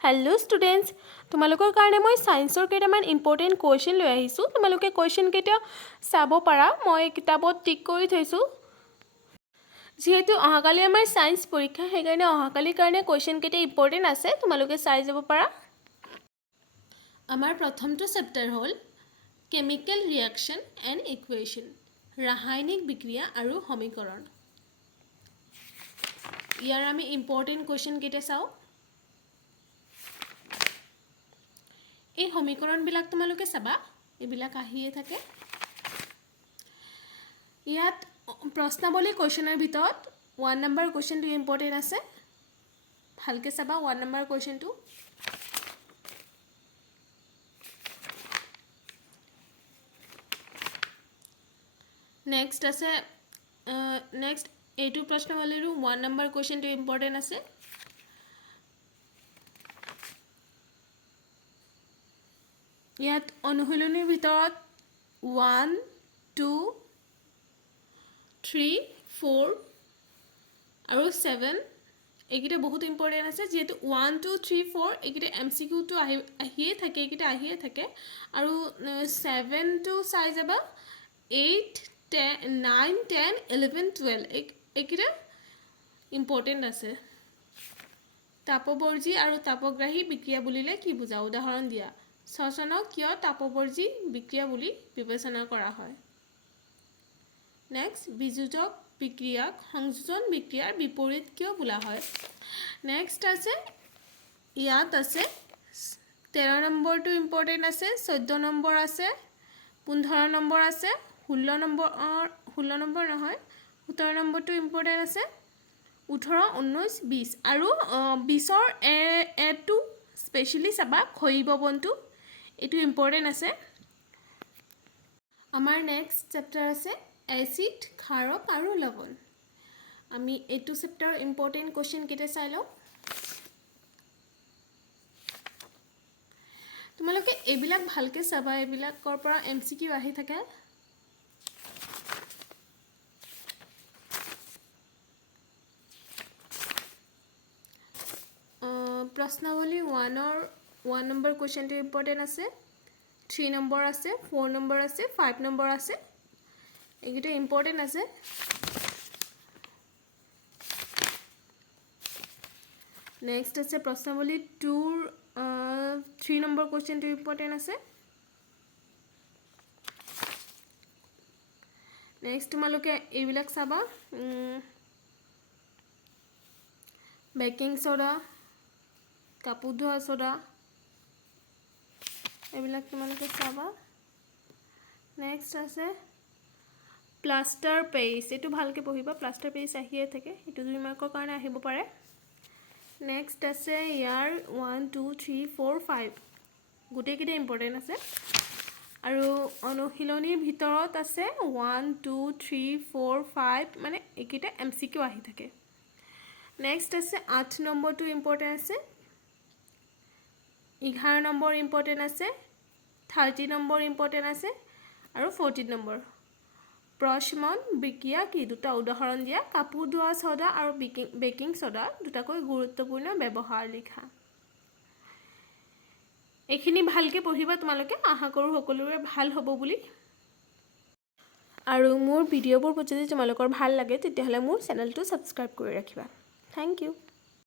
hello students तुम्हालोকৰ কাৰণে মই সায়েন্সৰ কেইটামান ইম্পৰ্টেন্ট কোৱেশ্চন লৈ আহিছো তোমালোকে কোৱেশ্চন কেইটা চাব পাৰা মই কিতাপত টিক কৰি থৈছো যেহেতু অহাকালি আমাৰ সায়েন্স পৰীক্ষা হেকাৰণে অহাকালিৰ কাৰণে কোৱেশ্চন কেইটা ইম্পৰ্টেন্ট আছে তোমালোকে চাই যাব পাৰা আমাৰ প্ৰথমটো চেপ্টাৰ হ'ল কেমিক্যাল ৰিঅ্যাকশন এণ্ড ইকুৱেশ্যন ৰাসায়নিক বিক্ৰিয়া আৰু সমীকৰণ ইয়াৰ আমি ইম্পৰ্টেন্ট কোৱেশ্চন কেইটা চাও এই সমীকৰণবিলাক তোমালোকে চাবা এইবিলাক আহিয়ে থাকে ইয়াত প্ৰশ্নাৱলী কোৱেশ্চনৰ ভিতৰত 1 নম্বৰ কোৱেশ্চনটো ইম্পৰ্টেন্ট আছে ভালকে চাবা 1 নম্বৰ কোৱেশ্চনটো নেক্সট আছে নেক্সট এইটো প্ৰশ্নাৱলীৰ 1 নম্বৰ কোৱেশ্চনটো ইম্পৰ্টেন্ট আছে ইয়াত অনুশীলনীৰ ভিতৰত 1 2 3 4 আৰু 7 এইকেইটা বহুত ইম্পৰ্টেন্ট আছে যেহেতু 1 2 3 4 এইকেইটা এমসিকিউ টো আহিয়ে থাকে এইকেইটা আহিয়ে থাকে আৰু 7 টো চাই যাবা 8 10 9 10 11 12 এইকেইটা ইম্পৰ্টেন্ট আছে তাপবৰ্জী আৰু তাপগ্ৰাহী বিক্ৰিয়া বুলিলে কি বুজা উদাহৰণ দিয়া শ্বসনক কিয় তাপবৰ্জী বিক্ৰিয়া বুলি বিবেচনা কৰা হয় নেক্সট বিযোজক বিক্ৰিয়াক সংযোজন বিক্ৰিয়াৰ বিপৰীত কিয় বোলা হয় নেক্সট আছে ইয়াত আছে 13 নম্বৰটো ইম্পৰ্টেন্ট আছে 14 নম্বৰ আছে 15 নম্বৰ আছে 16 নম্বৰ নহয় 17 নম্বৰটো ইম্পৰ্টেন্ট আছে 18 19 20 আৰু 20ৰ এটো স্পেশালি চাবা খৈববনটো এটো ইম্পৰ্টেন্ট আছে আমাৰ নেক্সট চেপ্টাৰ আছে এসিড ক্ষাৰক আৰু লৱণ আমি এটো চেপ্টাৰ ইম্পৰ্টেন্ট কোৱেশ্চন কেইটা চাই লও তোমালোকে এইবিলাক ভালকে চাবা এইবিলাকৰ পৰা এমসিকিউ আহি থাকে প্ৰশ্নাৱলী 1 নম্বৰ কোৱেশ্চনটো ইম্পৰ্টেন্ট আছে 3 নম্বৰ আছে 4 নম্বৰ আছে 5 নম্বৰ আছে এইকেইটা ইম্পৰ্টেন্ট আছে নেক্সট আছে প্ৰশ্নাৱলী 2 3 নম্বৰ কোৱেশ্চনটো ইম্পৰ্টেন্ট আছে নেক্সট তোমালোকে এইবিলাক চাবা বেকিং সোডা কাপোৰ ধোৱা সোডা এইবিলাক তোমালোকে চাবা নেক্সট আছে প্লাষ্টাৰ পেষ্ট এটো ভালকে পঢ়িবা প্লাষ্টাৰ পেষ্ট আহিয়ে থাকে এটো 2 মাৰ্কৰ কাৰণে আহিব পাৰে নেক্সট আছে ইয়াৰ 1 2 3 4 5 গুটে কিটা ইম্পৰ্টেন্ট আছে আৰু অনুশীলনীৰ ভিতৰত আছে 1 2 3 4 5 মানে একিটা এমসিকিউ আহি থাকে নেক্সট আছে 8 নম্বৰটো ইম্পৰ্টেন্ট আছে 11 নম্বৰ ইম্পৰ্টেন্ট আছে 30 নম্বৰ ইম্পৰ্টেন্ট আছে আৰু 14 নম্বৰ প্ৰশ্মন বিক্ৰিয়া কি দুটা উদাহৰণ দিয়া কাপোৰ ধোৱা সোডা আৰু বেকিং সোডা দুটাকৈ গুৰুত্বপূৰ্ণ ব্যৱহাৰ লিখা এখিনি ভালকে পঢ়িবা তোমালোকে আশা কৰো সকলোৰে ভাল হ'ব বুলি আৰু মোৰ ভিডিঅ'বোৰ যদি তোমালোকৰ ভাল লাগে তেতিয়াহলে মোৰ চেনেলটো সাবস্ক্ৰাইব কৰি ৰাখিবা থ্যাংক ইউ